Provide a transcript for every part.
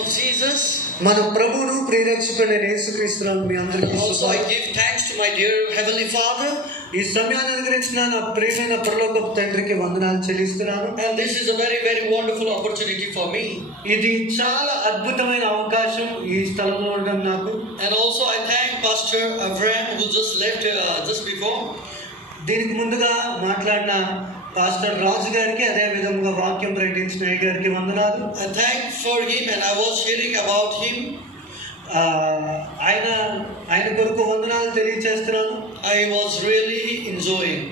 of Jesus. మన ప్రభువును ప్రియరక్షకుడైన యేసుక్రీస్తునామమున మీ అందరికీ Also I give thanks to my dear heavenly Father. ఈ సమయాన్ని అనుగ్రహించిన నా ప్రియమైన పరలోకపు తండ్రికి వందనాలు చెల్లిస్తున్నాను. And this is a very very wonderful opportunity for me. ఇది చాలా అద్భుతమైన అవకాశం ఈ స్థలంలో ఉండడం నాకు. And also I thank Pastor Avram who just left just before. దీనికి ముందుగా మాట్లాడిన పాస్టర్ రాజు గారికి, అదే విధంగా వాక్యం ప్రకటించిన గారికి వందనాలు. I thank for him and I was hearing about him. ఆయన కొరకు వందనాలు తెలియజేస్తున్నాను. I was really enjoying.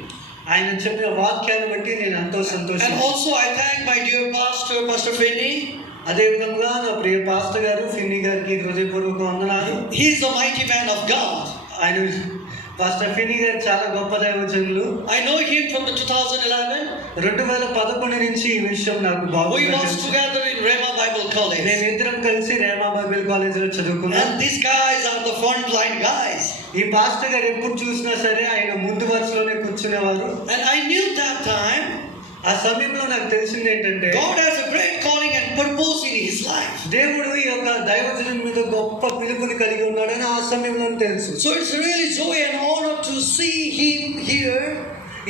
ఆయన చెప్పిన వాక్యాన్ని బట్టి నేను ఎంతో సంతోషం. And also I thank my dear Pastor Finney. అదే విధంగా నా ప్రియ పాస్టర్ గారు ఫిన్నీ గారికి హృదయపూర్వక వందనాలు. He is a mighty man of God. ఆయన పాస్టర్ ఫిన్నీ గారు చాలా గొప్ప దైవజనులు. I know him from the 2011. 2011 నుంచి ఈ విషయం నాకు బాగా We was together in Rhema Bible College. నేను ఇద్దరం కలిసి రేమా బైబిల్ కాలేజ్ లో చదువుకున్నాం. And these guys are the front line guys. ఈ పాస్టర్ గారు ఎప్పుడు చూసినా సరే ఆయన ముందు వరుసలోనే కూర్చునేవారు. And I knew that time ఆ సమయంలో నాకు తెలిసింది ఏంటంటే God has a great calling and purpose in his life. దేవుడు ఈ యొక్క దైవజనుని మీద గొప్ప పిలుపుని కలిగి ఉన్నాడని ఆ సమయంలో తెలుసు. So it's really joy and honor to see him here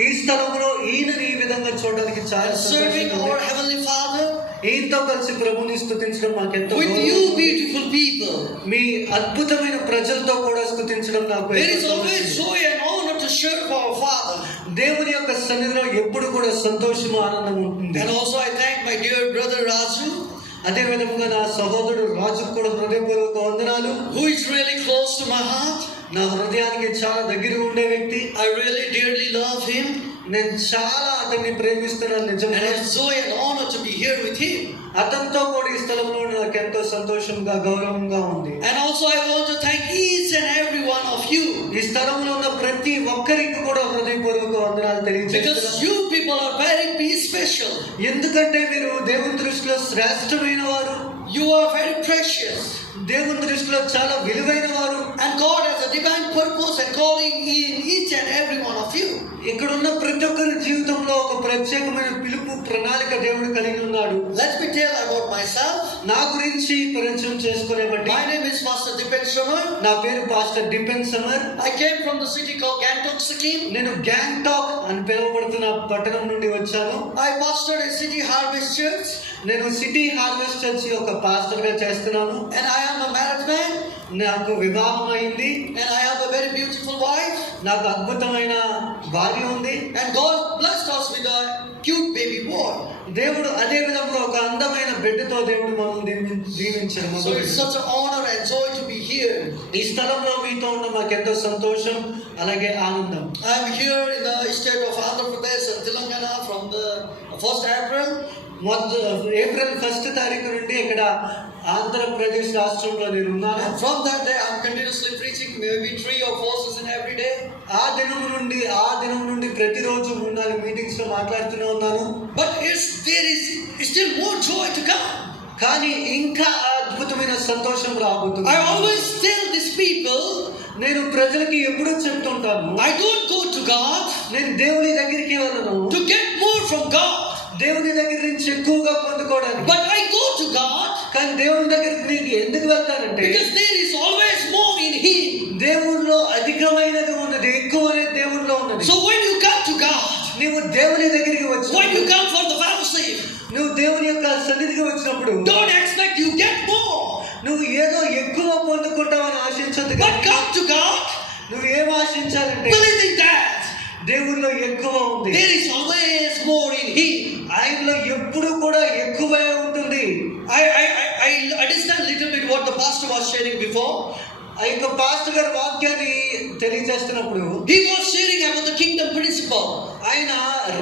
ఈ స్థలంలో ఈయనని ఈ విధంగా చూడడానికి చాలా serving our heavenly Father ఈయనతో కలిసి ప్రభుని స్తుతించడం మాకెంతో with you beautiful people. మీ అద్భుతమైన ప్రజలతో కూడా స్తుతించడం నాకు There is always joy and honor to serve our Father. దేవుని యొక్క సన్నిధిలో ఎప్పుడు కూడా సంతోషము ఆనందం ఉంటుంది. And also I thank my dear brother Raju, అదే విధంగా నా సహోదరుడు రాజు కూడా హృదయపూర్వక వందనాలు. who is really close to my heart. నా హృదయానికి చాలా దగ్గరగా ఉండే వ్యక్తి. I really dearly love him. నేను చాలా అతన్ని ప్రేమిస్తున్నాను నిజంగా. And it's joy and honor to be here with him. అతనితో కూడా ఈ స్థలంలో నాకు ఎంతో సంతోషంగా గౌరవంగా ఉంది. And also I want to thank each and every one of you. ఈ స్థలంలో ఉన్న ప్రతి ఒక్కరికి కూడా హృదయపూర్వక వందనాలు తెలియజేస్తున్నాను. Because you people are very special. ఎందుకంటే మీరు దేవుని దృష్టిలో శ్రేష్టమైన వారు. You are very precious. దేవుని దృష్టిలో చాలా విలువైన వారు. And God has a divine purpose and calling in each and every one of you. ఇక్కడ ఉన్న ప్రతి ఒక్కరి జీవితంలో ఒక ప్రత్యేకమైన పిలుపు ప్రణాళిక దేవుడు కలిగి ఉన్నాడు. Let me tell about myself. నా గురించి పరిచయం చేసుకునేవండి. My name is Pastor Dipen Samar. నా పేరు pastor డిపెన్ Samar. I came from the city called Gangtok, Sikkim. నేను గ్యాంగ్టాక్ అని పిలువబడుతున్న పట్టణం నుండి వచ్చాను. I pastored a City Harvest Church. నేను సిటీ హార్వెస్ట్ చర్చ్ ఒక పాస్టర్ గా చేస్తున్నాను. And I am a married man. నాకు వివాహం అయింది. And I have a very beautiful wife. నాకు అద్భుతమైన భార్య ఉంది. And God blessed us with a cute baby boy. దేవుడు అదే విధంగా ఒక అందమైన బిడ్డతో దేవుడు మనల్ని దీవించాడు. So it's such an honor and joy to be here. ఈ స్థలంలో మీతో ఉన్న మాకు ఎంతో సంతోషం అలాగే ఆనందం. I am here in the state of Andhra Pradesh and Telangana from the 1st April. April 1వ తారీఖు నుండి ఇక్కడ ఆంధ్రప్రదేశ్ రాష్ట్రంలో నేను ఉన్నాను. And from that day I am continuously preaching maybe 3 or 4 sessions every day. ఆ దినం నుండి ప్రతిరోజు 3-4 మీటింగ్స్ లో మాట్లాడుతూనే ఉన్నాను. But there is still more joy to come. కానీ ఇంకా అద్భుతమైన సంతోషం రాబోతుంది. I always tell these people, నేను ప్రజలకి ఎప్పుడూ చెప్తుంటాను, I don't go to God నేను దేవుని దగ్గరికి వెళ్ళను to get more from God. దేవుని దగ్గర నుంచి ఎక్కువగా పొందుకోవడానికి. But I go to God కానీ దేవుని దగ్గరికి నీకు ఎందుకు వెళ్తానంటే because there is always more in Him. దేవునిలో అధికమైనది ఉన్నది, ఎక్కువ అనేది దేవునిలో ఉన్నది. So when you come to God, నీవు దేవుని దగ్గరికి వచ్చి when you come for the fellowship, నువ్వు దేవుని యొక్క సన్నిధికి వచ్చినప్పుడు don't expect you get more. నువ్వు ఏదో ఎక్కువ పొందుకుంటావని ఆశించొద్దు. But come to God నువ్వు ఏం ఆశించాలంటే believing that దేవునిలో ఎక్కువ ఉంది. there is always more in Him. ఆయనలో ఎప్పుడు కూడా ఎక్కువే ఉంటుంది. I understand little bit what the pastor was sharing before. ఆ యొక్క పాస్టర్ గారి వాక్యాన్ని తెలియజేస్తున్నప్పుడు He was sharing about the kingdom principle. ఆయన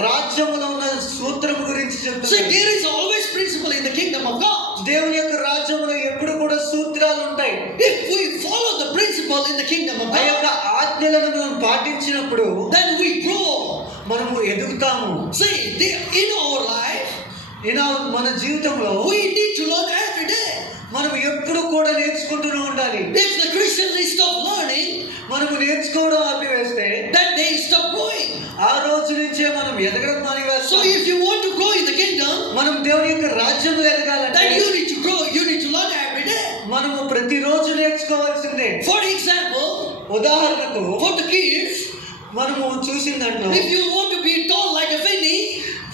రాజ్యములో ఉన్న సూత్రం గురించి So చెప్తున్నారు. there is always principle in the kingdom of God. దేవుని యొక్క రాజ్యంలో ఎప్పుడు కూడా సూత్రాలు ఉంటాయి. If we follow the principle in the kingdom of ఆ యొక్క God, ఆజ్ఞలను మనం పాటించినప్పుడు then we grow. మనము ఎదుగుతాము. See, in our life, మన జీవితంలో we need to learn every day. మనం ఎప్పుడు కూడా నేర్చుకుంటూనే ఉండాలి. If the Christian stop learning, మనము నేర్చుకోవడం ఆపివేస్తే that they stop growing. ఆ రోజు నుంచే మనం ఎదగడం మానేస్తాం. So if you want to grow in the kingdom, మనం దేవుని యొక్క రాజ్యంలో ఎదగాలంటే then you need to grow. You need to learn ఉదాహరణకు for the kids, మనము చూసిన దాంట్లో if you want to be tall like a Vinny,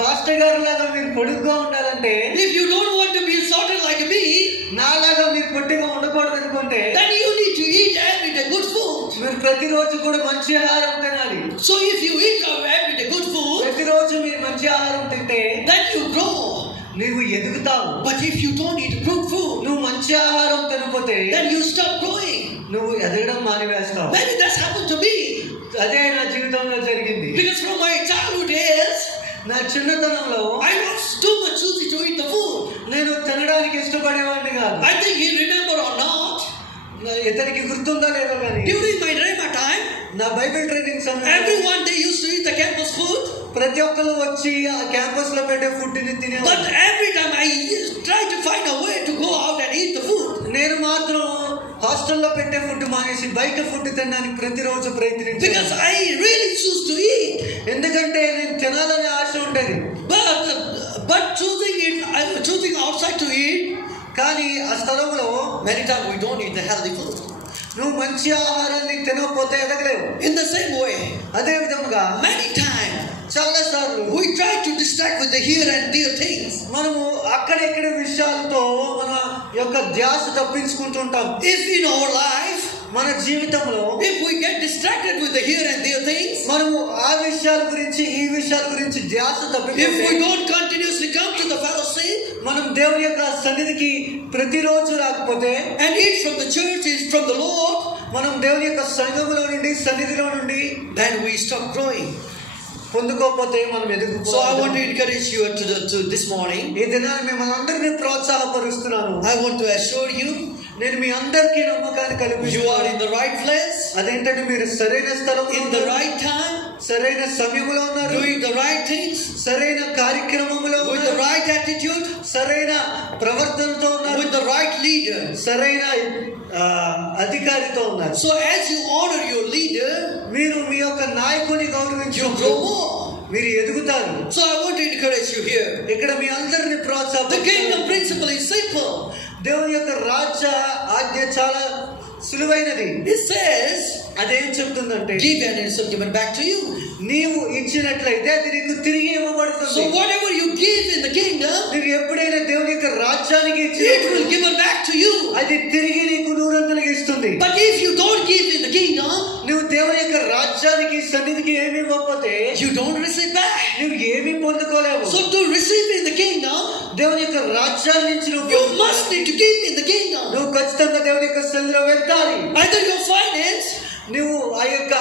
pastor గారు లాగా మీరు పొడుగ్గా ఉండాలంటే, if you don't want to be shorter like me, నాలాగా మీరు పొట్టిగా ఉండకూడదు అనుకుంటే, then you need to eat every day good food. మీరు ప్రతిరోజు కూడా మంచి ఆహారం తినాలి. So if you eat every day good food, ప్రతిరోజు మీరు మంచి ఆహారం తింటే then you grow. నువ్వు ఎదుగుతావు. But if you don't eat good food, నువ్వు మంచి ఆహారం తినకపోతే then you stop growing. నువ్వు ఎదగడం మానివేస్తావు. Maybe that's happened to me. అదే నా జీవితంలో జరిగింది. Because from my childhood days, నా చిన్నతనంలో I was too much choosy to eat the food. నేను తినడానికి ఇష్టపడేవాడిని కాదు. I think you remember or not, ఇతనికి గుర్తుందా లేదో కానీ during my Rhema time, నా బైబిల్ ట్రైనింగ్ సమయంలో everyone they used to eat the campus food. ప్రతి ఒక్కరు వచ్చి ఆ క్యాంపస్ లో పెట్టే ఫుడ్ ని But తినేవారు. every time I try to find a way to go out and eat the food. నేను మాత్రం హాస్టల్లో పెట్టే ఫుడ్ మానేసి బయట ఫుడ్ తినడానికి ప్రతిరోజు ప్రయత్నించాను. Because I really choose to eat. ఎందుకంటే నేను తినాలనే ఆశ ఉండేది. But choosing outside to eat, కానీ ఆ స్థలంలో many times we don't eat the healthy food. నువ్వు మంచి ఆహారాన్ని తినకపోతే ఎదగలేవు. In the same way, అదే విధముగా many times చాలా సార్లు we try to distract with the here and there things. మనము అక్కడెక్కడ విషయాలతో మన యొక్క ధ్యాస తప్పించుకుంటుంటాం. If in our life, మన జీవితంలో if we get distracted with the here and there things, మనము ఆ విషయాల గురించి ఈ విషయాల గురించి ధ్యాస if తప్పిపోతే, we don't continuously come to the fellowship మనం దేవుని యొక్క సన్నిధికి ప్రతిరోజు రాకపోతే, and eat from the church, eat from the Lord, మనం దేవుని యొక్క సంఘములో నుండి సన్నిధిలో నుండి then we stop growing. పొందుకోకపోతే మనం So I want ఎదుగుతాం. to encourage you to this morning. ఈ దినాన్ని మిమ్మల్ని అందరినీ ప్రోత్సాహపరుస్తున్నాను. I want to assure you, నేను మీ అందరికీ నమ్మకాన్ని you are కలిగిస్తున్నాను. in the right place, అదేంటంటే మీరు సరైన స్థలంలో in the ఉన్నారు, right time, సరైన సమయంలో ఉన్నారు, doing the right things, సరైన కార్యక్రమంలో with the ఉన్నారు, right attitude, సరైన ప్రవర్తనతో ఉన్నారు, with the right leader. సరైన అధికారితో ఉన్నారు. So as you honor your leader, మీరు మీ యొక్క నాయకుని you గౌరవించు, grow more. మీరు ఎదుగుతారు. So I want to encourage you here. ఇక్కడ మీ అందరిని The ప్రోత్సాహం. kingdom principle is simple. దేవుని యొక్క రాజ్య ఆజ్ఞ చాలా సులువైనది. It says, అదేం చెప్తుందంటే, give and it shall be given back to you. నీవు ఇచ్చినట్లయితే అది నీకు తిరిగి ఇవ్వబడుతుంది. So whatever you give in the kingdom, నువ్వు ఎప్పుడైనా దేవుని యొక్క రాజ్యానికి it ఇచ్చినప్పుడు will give it back to you. అది తిరిగి నీకు నూరంతలుగా ఇస్తుంది. But if you don't give in the kingdom, నువ్వు దేవుని యొక్క రాజ్యానికి సన్నిధికి ఏమి ఇవ్వకపోతే you don't receive back. నువ్వు ఏమీ పొందుకోలేవు. So to receive in the kingdom, దేవుని యొక్క రాజ్యాన్ని నుంచి you నువ్వు must need to give in the kingdom. నువ్వు ఖచ్చితంగా దేవుని యొక్క సన్నిధిలో వెళ్తాలి. Either your finance, నువ్వు ఆ యొక్క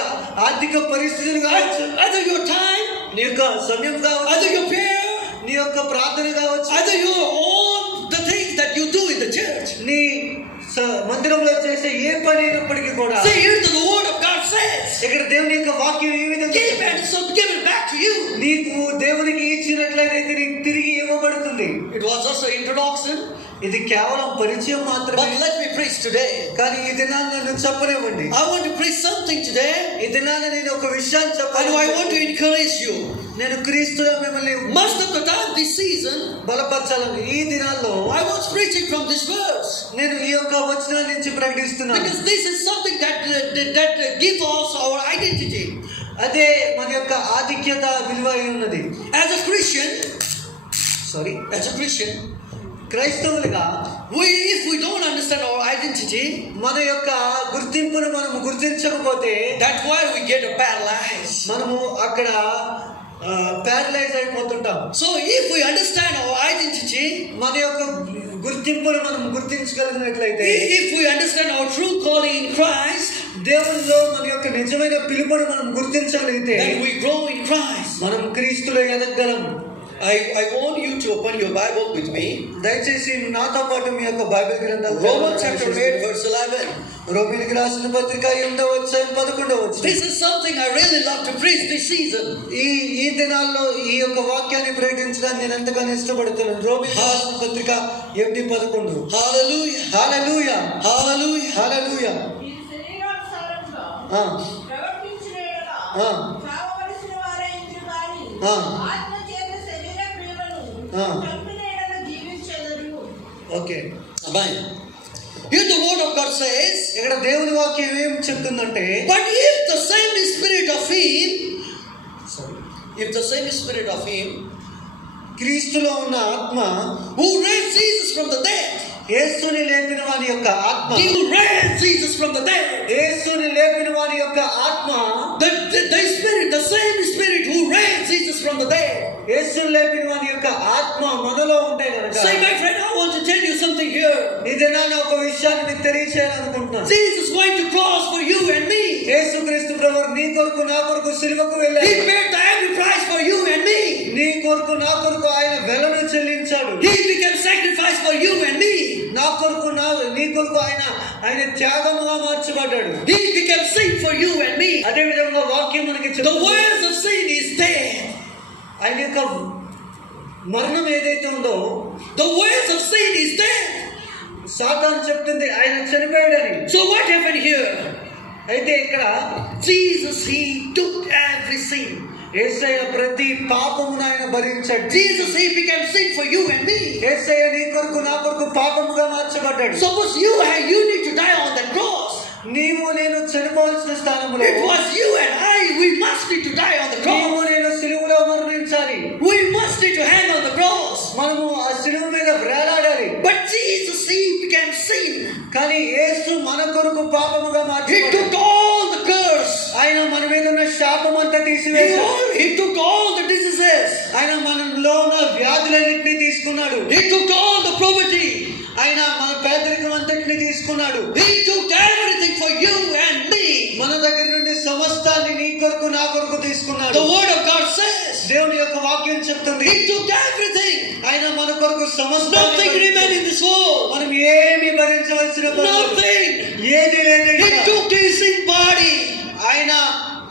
ఆర్థిక పరిస్థితులు కావచ్చు, either your time, నీ యొక్క సమయం కావచ్చు, either your prayer, నీ యొక్క ప్రార్థన కావచ్చు, either your all the things that you do in the church. నీ మందిరంలో చేసే ఏ పని అయినప్పటికీ కూడా, See, here the word of God says, ఇక్కడ దేవుని యొక్క వాక్యం ఏ విధంగా give చెప్తుంది? and it shall be given back to you. నీకు దేవునికి ఇచ్చినట్లయితే నీకు తిరిగి ఇవ్వబడుతుంది. It was just an introduction, ఇది కేవలం పరిచయం మాత్రమే. but let me preach today. కానీ ఈ దినాన్ని నన్ను చెప్పనివ్వండి. I want to preach something today, ఈ దినాన్ని నేను ఒక విషయాన్ని and చెప్పాలి. I want to encourage you. నేను క్రీస్తులో మిమ్మల్ని Most of the time this season, బలపరచాలని ఈ దినాల్లో I was preaching from this verse, నేను ఈ యొక్క వచనం నుంచి ప్రకటిస్తున్నాను. because this is something that gives us our identity. అదే మన యొక్క ఆధిక్యత విలువ అయి ఉన్నది. As a Christian, as a Christian, క్రైస్తవులుగా if we don't understand our identity, మన యొక్క గుర్తింపును మనము గుర్తించకపోతే, that's why we get paralyzed. మనము అక్కడ paralyse అయిపోతుంటాం. So if we understand our identity, మన యొక్క గుర్తింపును మనం గుర్తించగలిగినట్లయితే, if we understand our true calling in Christ, దేవునిలో మన యొక్క నిజమైన పిలుపును మనం గుర్తించగలిగితే, then we grow in Christ. మనం క్రీస్తులో ఎదగలం. I want you to open your Bible with me. దయచేసి నాతో పాటు మీ యొక్క బైబిల్ గ్రంథాలు Romans chapter 8 verse 11. రోమీయులకు రాసిన పత్రిక 8వ అధ్యాయం 11వ వచనం. This is something I really love to preach this season. ఈ దినాల్లో ఈ యొక్క వాక్యాన్ని ప్రకటించడానికి నేను ఎంతగానో ఇష్టపడుతున్నాను. రోమీయులకు రాసిన పత్రిక 8:11. Hallelujah. హల్లెలూయా, Hallelujah. హల్లెలూయా. ఈ శరీరానుసారంగా ఆ, ప్రవర్తించిన యెడల ఆ. చావవలసిన వారైందురు గాని ఆ. ఆత్మ చేత శరీర క్రియలను ఆ. చంపిన యెడల జీవించెదరు. Okay. Amen. Here the word of God says, ఇక్కడ దేవుని వాక్యం ఏం చెప్తుందంటే, but if the same spirit of him, if the same spirit of him క్రీస్తులో ఉన్న ఆత్మ, who raised Jesus from the dead, యేసుని లేపిన వాని యొక్క ఆత్మ, who raised Jesus from the dead, యేసుని లేపిన వాని యొక్క ఆత్మ, the spirit, the same spirit who raised Jesus from the dead. యేసుని లేపిన వాని యొక్క ఆత్మ మనలో ఉంటే కనుక, Say, my friend, I want to tell you something here. ఇదేనా ఒక విషయాన్ని మీకు తెలియచేయాలనుకుంటున్నాను. Jesus went to cross for you and me. యేసుక్రీస్తు ప్రభువు నీ కొరకు నా కొరకు సిలువకు వెళ్ళాడు. He paid the heavy price for you and me. నీ కొరకు నా కొరకు ఆయన వెలను చెల్లించాడు. He became sacrifice for you and me. నా కొరకు నీ కొరకు ఆయన త్యాగముగా మార్చబడ్డాడు. He became sin for you and me. అదే విధంగా వాక్యం మనకి The చెప్తుంది, wages of sin is death. ఆయన యొక్క మరణం ఏదైతే ఉందో, The wages of sin is death. సాతాను చెప్తుంది ఆయన చనిపోయాడని. So what happened here? అయితే ఇక్కడ Jesus, he took every sin. యేసయ్య ప్రతి పాపమును ఆయన భరించాడు. Jesus, he became sin for you and me. యేసయ్య నీ కొరకు నా కొరకు పాపముగా మార్చబడ్డాడు. Suppose you need to die on that cross. నీవు నేను చనిపోవాల్సిన స్థానంలో, It was you and I, we must need to die on the నీవు cross. నేను సిలువలో మరణించాలి. We must need to hang on the cross. మనము ఆ సిలువ మీద వేలాడాలి. But Jesus, he became sin. కానీ యేసు మన కొరకు పాపముగా He మార్చబడ్డాడు. took all the curse. ఆయన మన మీద ఉన్న శాపం అంతా తీసివేశాడు. He took all the diseases. ఆయన మనలో ఉన్న వ్యాధులన్నింటినీ తీసుకున్నాడు. He took all the poverty. ఆయన మన పేదరికం అంతటిని తీసుకున్నాడు. He took everything for you and me. మన దగ్గర నుండి సమస్తాన్ని నీ కొరకు నా కొరకు తీసుకున్నాడు. The word of God says, దేవుని యొక్క వాక్యం చెప్తుంది, he took everything. ఆయన మన కొరకు సమస్తాన్ని Nothing remained in this world. మనం ఏమి భరించవలసిన పని లేదు. Nothing. ఏది లేదు. He took his sin body. ఆయన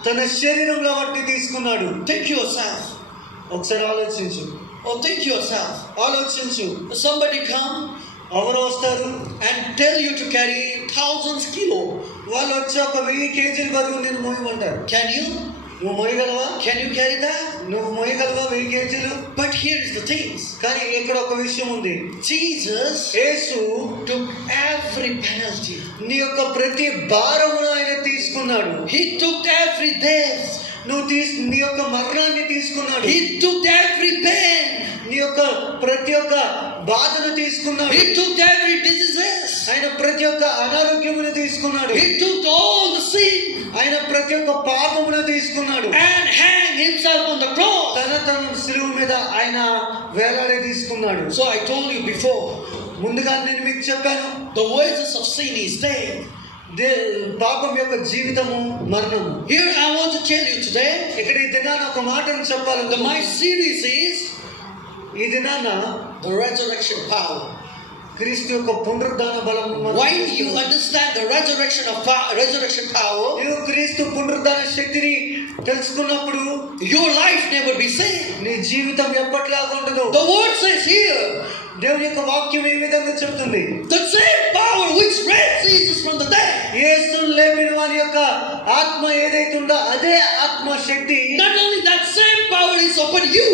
తన శరీరంలో బట్టి తీసుకున్నాడు. Think yourself. ఒకసారి ఆలోచించు. Or think yourself. ఆలోచించు. Somebody come ఎవరు వస్తారు and tell you to carry thousands kilo. వాళ్ళు వచ్చి ఒక 1000 కేజీల బరువు నేను మోయమంటారు. Can you? నువ్వు మోయగలవా? Can you carry that? నువ్వు మోయగలవా 1000 కేజీలు? But here is the thing. కానీ ఇక్కడ ఒక విషయం ఉంది. Jesus యేసు took every penalty. నీ యొక్క ప్రతి భారమును ఆయన తీసుకున్నాడు. He took every death. నీ యొక్క మరణాన్ని తీసుకున్నాడు. He took every pain. నీ యొక్క ప్రతి ఒక్క బాధను తీసుకున్నాడు. He took every diseases. ఆయన ప్రతి ఒక్క అనారోగ్యమును తీసుకున్నాడు. He took all the sin ఆయన ప్రతి ఒక్క పాపమును తీసుకున్నాడు. and hang himself on the cross. తన శిలువ మీద ఆయన వేలాడే తీసుకున్నాడు. So I told you before, ముందుగా నేను మీకు చెప్పాను, the wages of sin is death. పాపం యొక్క జీవితము మరణము. Here I want to tell you today, ఇక్కడ ఈ దినాన ఒక మాటను చెప్పాలి. my series is ఈ దినాన the resurrection power. క్రీస్తు యొక్క పునరుద్ధాన బలం. When you understand the resurrection power, నీవు క్రీస్తు పునరుద్ధాన శక్తిని తెలుసుకున్నప్పుడు your life never be same. నీ జీవితం ఎప్పటిలాగా ఉండదు. The word says here, దేవుని యొక్క వాక్యం ఏ విధంగా చెప్తుంది, the same power which raised Jesus from the dead. యేసును లేపిన వారి యొక్క ఆత్మ ఏదైతే ఉందో అదే ఆత్మ శక్తి Not only that same power is upon you,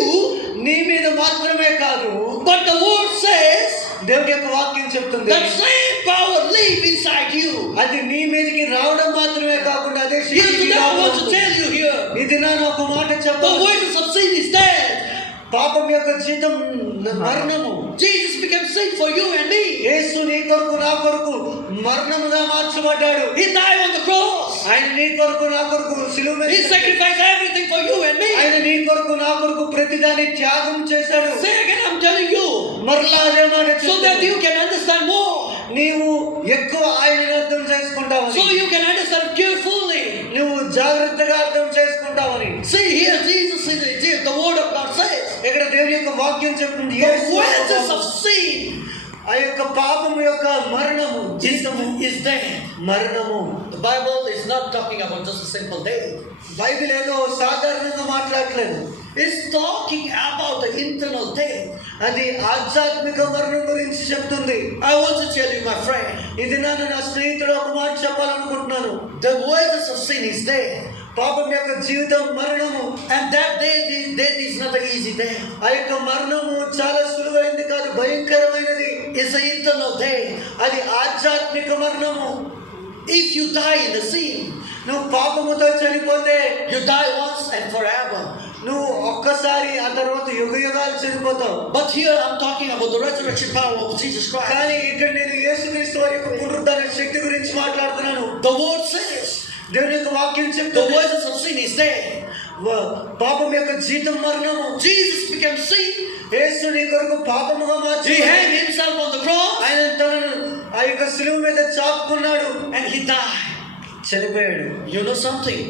నీ మీద మాత్రమే కాదు, but the word says దేవుని యొక్క వాక్యం చెప్తుంది that same power live inside you. అది నీ మీదకి రావడం మాత్రమే కాకుండా అదే Here Shakti today I want to tell you here, ఇది నా ఒక మాట the చెప్పాలి. wages of sin is death. పాపం యొక్క జీతం మరణము. Jesus became sin for you and me. యేసు నీ కొరకు నా కొరకు మరణముగా మార్చబడ్డాడు. He died on the cross. ఆయన నీ కొరకు నా కొరకు సిలువ మీద He sacrificed everything for you and me. ఆయన నీ కొరకు నా కొరకు ప్రతిదాన్ని త్యాగం చేశాడు. Say again, I'm telling you, మరలా అదే మాట so that చెప్తున్నాను. you can understand more, నీవు ఎక్కువ ఆయనని అర్థం చేసుకుంటావని, so you can understand carefully. నువ్వు జాగ్రత్తగా అర్థం చేసుకుంటావని. See here, Jesus is the word of God says, ఇక్కడ దేవుని యొక్క వాక్యం చెప్తుంది, the wages of sin ఆ యొక్క పాపము యొక్క మరణము జీతము is death. మరణము. The Bible is not talking about just a simple death. Bible ఏదో సాధారణంగా మాట్లాడలేదు. It's talking about the internal death. అది ఆధ్యాత్మిక మరణం గురించి చెప్తుంది. I want to tell you, my friend, ఇది నా స్నేహితుడు ఒక మాట చెప్పాలనుకుంటున్నాను. the wages of sin is death. పాపం యొక్క జీవితం మరణము. And that death is not an easy death. ఆ యొక్క మరణము చాలా సులువైంది కాదు, భయంకరమైనది. is the eternal death. అది ఆధ్యాత్మిక మరణము. If you die in the sin, నువ్వు పాపముతో చనిపోతే you die once and forever. నువ్వు ఒక్కసారి ఆ తర్వాత యుగ యుగాలు చనిపోతావు. But here I'm talking about the resurrection power of Jesus Christ. కానీ ఇక్కడ నేను యేసుక్రీస్తు వారి యొక్క పునరుద్ధరణ శక్తి గురించి మాట్లాడుతున్నాను. The word says, దేవుని యొక్క వాక్యం the చెప్తుంది wages of sin is death. పాపం యొక్క జీతం మరణము. Jesus became sin. యేసు నీ కొరకు పాపముగా He March hanged himself on the cross ఆయన తనను ఆ యొక్క శిలువ మీద చాపుకున్నాడు, and he died. చనిపోయాడు. You know something?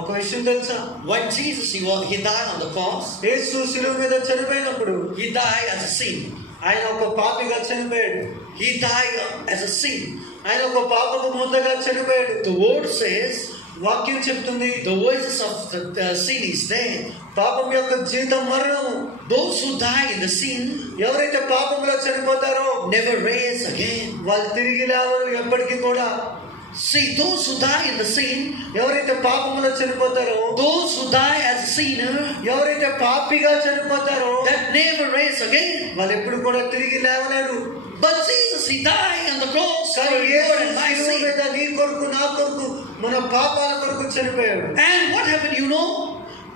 ఒక విషయం తెలుసా? When Jesus he died on the cross, యేసు శిలువ మీద చనిపోయినప్పుడు he died as a sin. ఆయన ఒక పాపిగా చనిపోయాడు. He died as a sin. ఆయన ఒక పాపపు ముద్దగా చనిపోయాడు. The word says, వాక్యం చెప్తుంది the wages of the sin is death. పాపం యొక్క జీతం మరణము. Those who die in the sin ఎవరైతే పాపంలో చనిపోతారో never raise again. వాళ్ళు తిరిగి లేవరు ఎప్పటికీ కూడా. See, those who die in the sin, ఎవరైతే పాపంలో చనిపోతారో, those who die as a sinner, ఎవరైతే పాపిగా చనిపోతారో that never raise again. వాళ్ళు ఎప్పుడు కూడా తిరిగి లేవలేరు. But Jesus, he died on the cross for కానీ your యేసు and my శిలువ sin. మీద నీ కొరకు నా కొరకు మన పాపాల కొరకు చనిపోయాడు. And what happened, you know?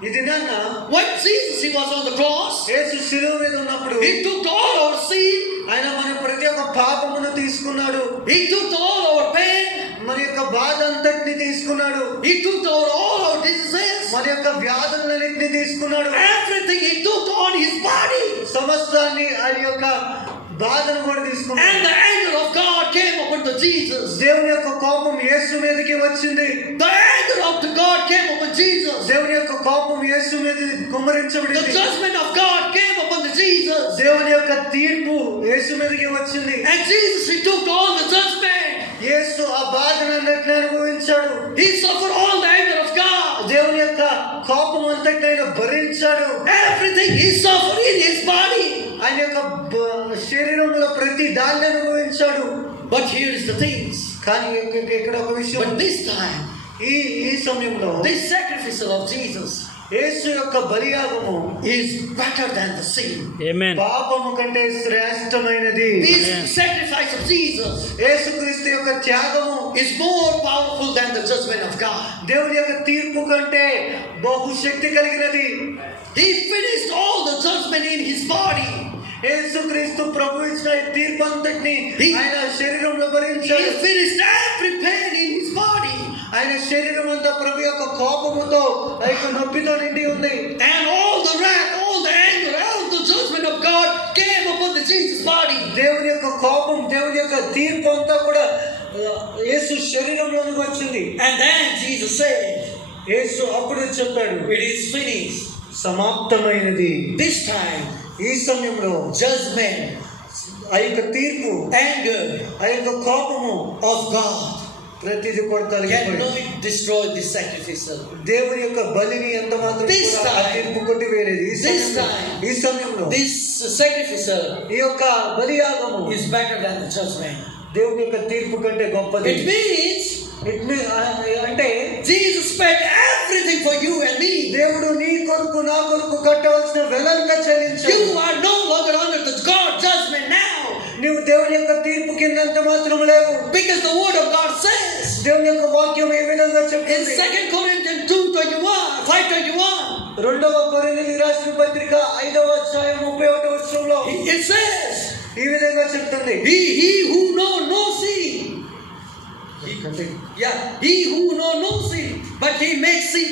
ఇది నాన్న When Jesus, he was on the cross, యేసు శిలువ మీద ఉన్నప్పుడు he took all our sin, ఆయన మన ప్రతి ఒక్క పాపమును తీసుకున్నాడు. he took all our pain, మన యొక్క బాధ అంతటిని తీసుకున్నాడు. he took all our diseases, మన యొక్క వ్యాధులన్నింటినీ తీసుకున్నాడు. everything he took on his body. సమస్తాన్ని ఆయన యొక్క బాధను కూడా తీసుకున్నాడు. And the anger of God came upon the Jesus. దేవుని యొక్క కోపం యేసు మీదకి వచ్చింది. The anger of the God came upon Jesus. దేవుని యొక్క కోపం యేసు మీద The కుమ్మరించబడింది. judgment of God came upon the Jesus. దేవుని యొక్క తీర్పు యేసు మీదకి వచ్చింది. And Jesus, he took all the judgment. యేసు ఆ బాధనన్నిటిని అనుభవించాడు. He suffered all the anger of God. దేవుని యొక్క కోపం అంతటిని ఆయన భరించాడు. Everything he suffered in his body. ఆయన యొక్క శరీరంలో ప్రతి దాన్ని అనుభవించాడు. But here is the things. కానీ ఇక్కడ ఒక విషయం, But this time, ఈ సమయంలో this sacrificial of Jesus యేసు యొక్క బలియాగము is better than the sin. Amen. పాపము కంటే శ్రేష్టమైనది. This sacrifice of Jesus యేసుక్రీస్తు యొక్క త్యాగము is more powerful than the judgment of God. దేవుని యొక్క తీర్పు కంటే బహుశక్తి కలిగినది. He finished all the judgment in his body. యేసుక్రీస్తు ప్రభు ఇచ్చిన ఈ తీర్పు అంతటిని ఆయన శరీరంలో భరించాడు. He finished every pain in his body. ఆయన శరీరం అంతా ప్రభు యొక్క కోపముతో ఆ యొక్క నొప్పితో నిండి ఉంది. And all the wrath, all the anger, all the judgment of God came upon the Jesus body. దేవుని యొక్క కోపం, దేవుని యొక్క తీర్పు అంతా కూడా యేసు శరీరంలోనికి వచ్చింది. And then Jesus said, యేసు అప్పుడు చెప్పాడు, it is finished. సమాప్తమైనది. This time, ఈ సమయంలో judgment, ఆ యొక్క తీర్పు, anger ఆ యొక్క కోపము of God ప్రతిది కూడా తొలగిపోయింది. cannot destroy this sacrificial. దేవుని యొక్క బలిని ఎంత మాత్రం This కూడా ఆ time, తీర్పు కొట్టివేయలేదు. this time, ఈ సమయంలో This sacrificial ఈ యొక్క బలియాగము is better than the judgment. దేవుని యొక్క తీర్పు కంటే గొప్పది. It means అంటే Jesus paid everything for you and me. దేవుడు నీ కొరకు నా కొరకు కట్టవలసిన వెలంతా చెల్లించాడు. You are no longer under the God judgment now. నువ్వు దేవుని యొక్క తీర్పు కిందంత మాత్రం లేవు. Because the word of God says దేవుని యొక్క వాక్యం ఏ విధంగా in చెప్తుంది? 2 Corinthians 5:21, రెండవ కొరింథీయులకు రాసిన పత్రిక 5వ అధ్యాయం 31వ వచనంలో it says, ఈ విధంగా చెప్తుంది. He who know no sin. He who know no sin, but he makes sin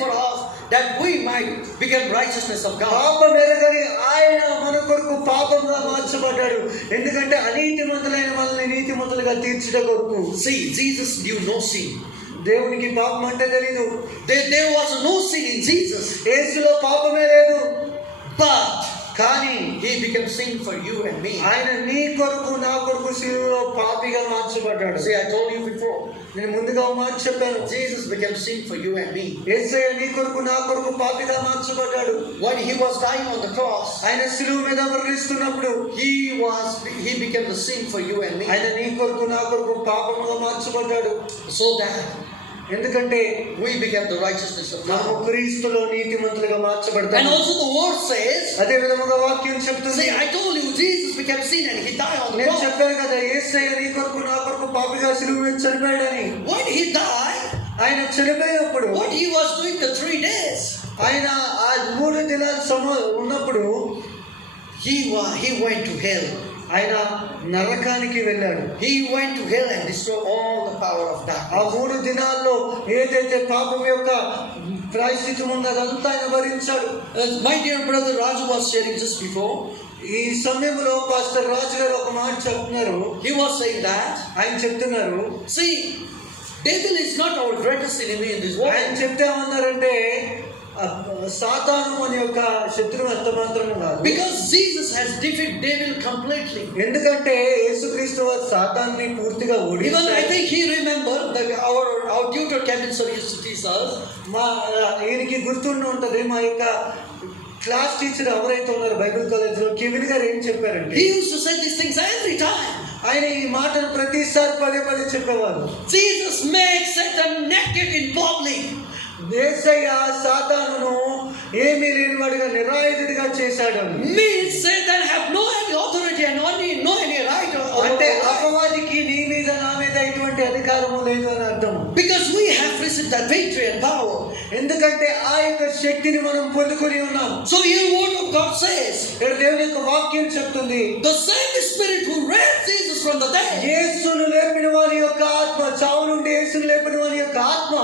for us, that we might become righteousness of God. పాపం ఎరగని ఆయన మన కొరకు పాపంగా మార్చబడ్డాడు. ఎందుకంటే అనీతిమంతులైన మనల్ని నీతిమంతులుగా తీర్చుట కొరకు. See, Jesus knew no sin. దేవునికి పాపం అంటే తెలీదు. There was no sin in Jesus, యేసులో పాపమే లేదు. but కానీ he became sin for you and me. ఆయన నీ కొరకు నా కొరకు శిలువలో పాపిగా మార్చబడ్డాడు. See, I told you before, నేను ముందుగా మాట చెప్పాను. Jesus became sin for you and me. యేసయ్య నీ కొరకు నా కొరకు పాపిగా మార్చబడ్డాడు. When he was dying on the cross, ఆయన శిలువ మీద మరణిస్తున్నప్పుడు he became the sin for you and me, ఆయన నీ కొరకు నా కొరకు పాపముగా మార్చబడ్డాడు. so that ఎందుకంటే we become the righteousness of మనము God. క్రీస్తులో నీతిమంతులుగా And మార్చబడతాము. also the word says, అదే విధముగా వాక్యం చెప్తుంది. see, I told you Jesus became sin and he died on the నేను cross. చెప్పాను కదా, యేసయ్య నీ కొరకు నా కొరకు పాపిగా సిలువ మీద చనిపోయాడని. When he died, ఆయన చనిపోయినప్పుడు what he was doing the 3 days, ఆయన ఆ 3 దినాలు ఉన్నప్పుడు he went to hell. ఆయన నరకానికి వెళ్ళాడు. He went to hell and destroyed all the power of ఆ darkness. 3 దినాల్లో ఏదైతే పాపం యొక్క ప్రాయశ్చిత్తం ఉందో అదంతా ఆయన భరించాడు. My dear brother Raju was sharing just before. ఈ సమయంలో పాస్టర్ రాజు గారు ఒక మాట చెప్తున్నారు. He was saying that, ఆయన చెప్తున్నారు, see, devil is not our greatest enemy in this ఆయన world. చెప్తే ఉన్నారంటే సాతాను మన యొక్క శత్రువు ఎంత మాత్రమే కాదు. Because Jesus has defeated devil completely. ఎందుకంటే యేసుక్రీస్తు వారు సాతాన్ని పూర్తిగా Even I ఓడించారు. think he remembered that our tutor Captain Sir used to teach us. ఈయనకి గుర్తుండి ఉంటది, మా యొక్క క్లాస్ టీచర్ ఎవరైతే ఉన్నారో బైబిల్ కాలేజ్ లో కెవిన్ గారు ఏం చెప్పారంటే, He used to say these things every time. ఆయన ఈ మాటను ప్రతిసారి పదే పదే చెప్పేవారు. Jesus made Satan naked in public. యేసయ్య సాతానును ఏమీ లేనివాడిగా నిరాయుధుడిగా చేశాడు అని. Means Satan have no any authority and no any right. అంటే అపవాదికి నీ మీద నా మీద ఎటువంటి అధికారము లేదు అని అర్థం. Because we have received that victory and power. ఎందుకంటే ఆ యొక్క శక్తిని మనం పొందుకొని ఉన్నాం. So here word of God says, ఇక్కడ దేవుని యొక్క వాక్యం చెప్తుంది, the same spirit who raised Jesus from the dead యేసును లేపిన వారి యొక్క ఆత్మ, చావు నుండి యేసును లేపిన వారి యొక్క ఆత్మ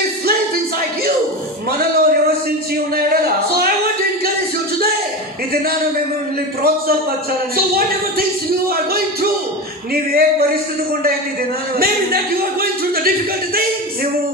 is lives inside you. మనలో నివసించి ఉన్న ఎడల, So I want to encourage you today. ఈ దినాన మిమ్మల్ని ప్రోత్సాహపరచాలని. So whatever things you are going through, నీవు ఏ పరిస్థితి గుండా ఈ దినాన maybe that you are going through the difficult things. నువ్వు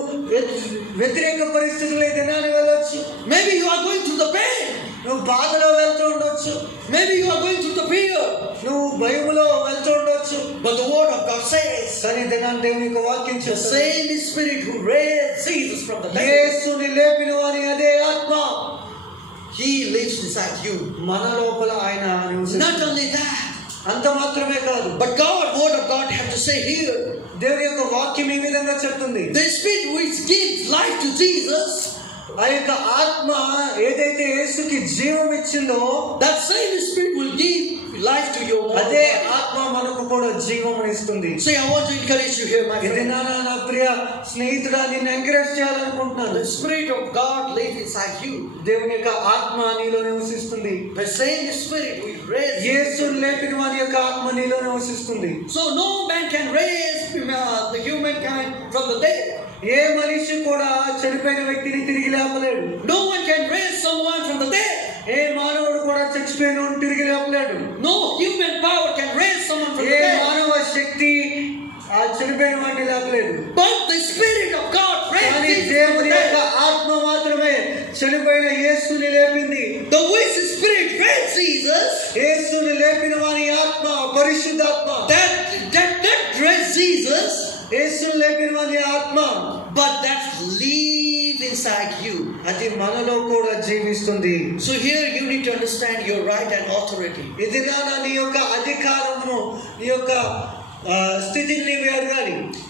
వ్యతిరేక పరిస్థితుల్లో ఈ దినాన వెళ్ళొచ్చు. Maybe you are going through the pain. నువ్వు బాధలో వెళ్తూ ఉండొచ్చు. Maybe you are going through the fear. నువ్వు భయములో వెళ్తూ ఉండొచ్చు. But the word of God says, కానీ ఈ దినాన దేవుని యొక్క వాక్యం the చెప్తుంది, same spirit who raised Jesus from the dead, యేసుని లేపిన వారి అదే ఆత్మ he lives inside you. మన లోపల ఆయన Not నివసిస్తున్నాడు. only that, అంత మాత్రమే కాదు, but word of God have to say here, దేవుని యొక్క వాక్యం ఈ విధంగా చెప్తుంది, the spirit which gives life to Jesus, ఆ యొక్క ఆత్మ ఏదైతే యేసుకి జీవం ఇచ్చిందో that same spirit will give life to your అదే body. ఆత్మ మనకు కూడా జీవం ఇస్తుంది. So I want to encourage you here, my ఇది friend. నా ప్రియ స్నేహితుడా, నిన్ను ఎంకరేజ్ చేయాలనుకుంటున్నాను. The spirit of God lives inside you. దేవుని యొక్క ఆత్మ నీలో నివసిస్తుంది. The same spirit will raise. యేసుని లేపిన వారి యొక్క ఆత్మ నీలో నివసిస్తుంది. So no man can raise the humankind from the dead. ఏ మనిషి కూడా చనిపోయిన వ్యక్తిని తిరిగి లేపలేడు. No one can raise someone from the dead. ఏ మానవుడు కూడా చచ్చిపోయిన వాడిని తిరిగి లేపలేడు. No human power can raise someone from A the dead. మానవ శక్తి ఆ చనిపోయిన వాడిని లేపలేదు. But the spirit of God కానీ raised Jesus from దేవుని the యొక్క dead. ఆత్మ మాత్రమే చనిపోయిన యేసుని లేపింది. The which spirit raised Jesus, యేసుని లేపిన వారి ఆత్మ పరిశుద్ధాత్మ. that raised Jesus, యేసుని లేపిన వారి ఆత్మ but that live inside you. అది మనలో కూడా జీవిస్తుంది. So here you need to understand your right and authority. ఇది నీ యొక్క అధికారము, నీ యొక్క స్థితిని నీవు ఎరగాలి.